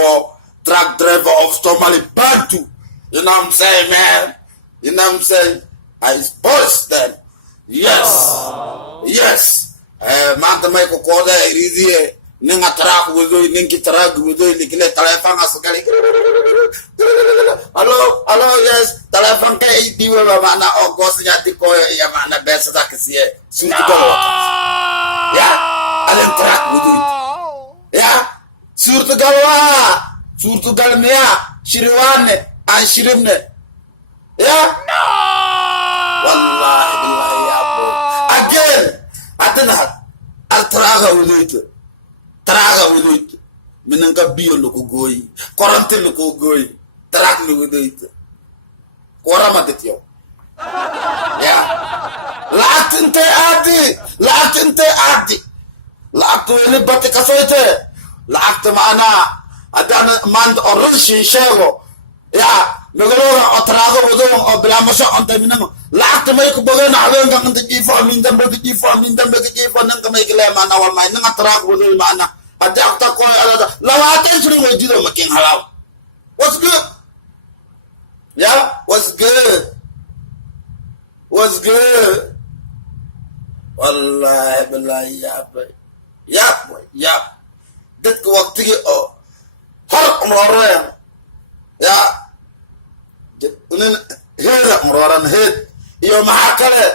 call truck driver of Somali Bantu. You know what I'm saying, man? You know what I'm saying? I expose them. Yes. Yes. Manta may ko koda irizie ninga track wuzo ninki track wuzo nikile telefon asukali. Hello, yes. Telefon ke idiwe mana ogos nyati ko ya mana besa takisie. Sutu ko. Ya, alen track wuzo. Ya, surtu galmea shiriwane an shirimne. Ya. Wallahi billahi ya bro. Again, atanah al-traga wuduit. Minangka biyo loko goy. Korante loko goy. Trak lu wuduit. Korama detyo. Ya. Laatinte adi. Laakto ini bati kasoite. Laakto maana adana mand orange shego. Ya. Megalo otrago wudu o blamasho ante minang. Laakto may ko bagay na awen kang tiji for mindam bagi for nang kamay kile mana wal may nang atrak wudu mana. Ate akta ko ala lawatan suri wajiro making halaw. What's good? Yeah, what's good? Wallahi billahi ya boy. Dat ko waktu o har umrara ya. Unen hera umraran hed. Iyo mahakale.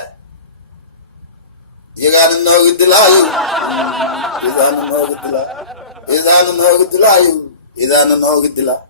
Yegan no gidlayu. Izan no gidla.